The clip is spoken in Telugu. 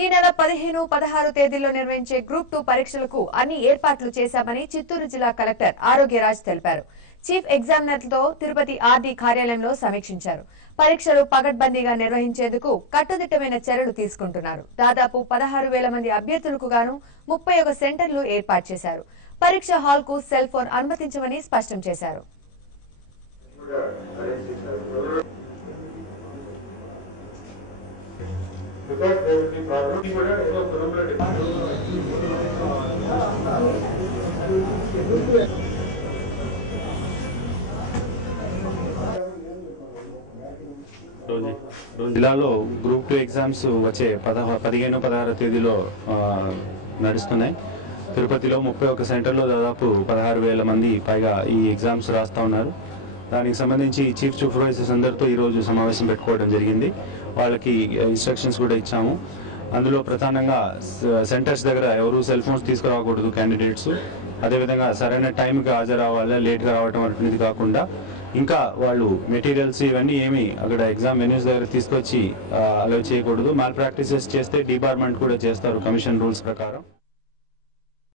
ఈ నెల 15, 16 తేదీల్లో నిర్వహించే గ్రూప్ 2 పరీక్షలకు అన్ని ఏర్పాట్లు చేశామని చిత్తూరు జిల్లా కలెక్టర్ ఆరోగ్యరాజ్ తెలిపారు. చీఫ్ ఎగ్జామినర్లతో తిరుపతి ఆర్డీ కార్యాలయంలో సమీక్షించారు. పరీక్షలు పగడ్బందీగా నిర్వహించేందుకు కట్టుదిట్టమైన చర్యలు తీసుకుంటున్నారు. దాదాపు 16,000 మంది అభ్యర్థులకు గాను 31 సెంటర్లు ఏర్పాటు చేశారు. పరీక్ష హాల్ కు సెల్ ఫోన్ అనుమతించమని స్పష్టం చేశారు. Because there will be problem. జిల్లాలో గ్రూప్ 2 ఎగ్జామ్స్ వచ్చే 15, 16 తేదీలో నడుస్తున్నాయి. తిరుపతిలో 31 సెంటర్లో దాదాపు 16,000 మంది పైగా ఈ ఎగ్జామ్స్ రాస్తా ఉన్నారు. దానికి సంబంధించి చీఫ్ సూపర్వైజర్స్ అందరితో ఈరోజు సమావేశం పెట్టుకోవడం జరిగింది. వాళ్ళకి ఇన్స్ట్రక్షన్స్ కూడా ఇచ్చాము. అందులో ప్రధానంగా సెంటర్స్ దగ్గర ఎవరు సెల్ ఫోన్స్ తీసుకురాకూడదు క్యాండిడేట్స్. అదేవిధంగా సరైన టైంకి హాజరవ్వాలి, లేట్గా రావడం అనేది కాకుండా ఇంకా వాళ్ళు మెటీరియల్స్ ఇవన్నీ ఏమి అక్కడ ఎగ్జామ్ వెన్యూస్ దగ్గర తీసుకొచ్చి అలౌ చేయకూడదు. మాల్ ప్రాక్టీసెస్ చేస్తే డిబార్మెంట్ కూడా చేస్తారు కమిషన్ రూల్స్ ప్రకారం.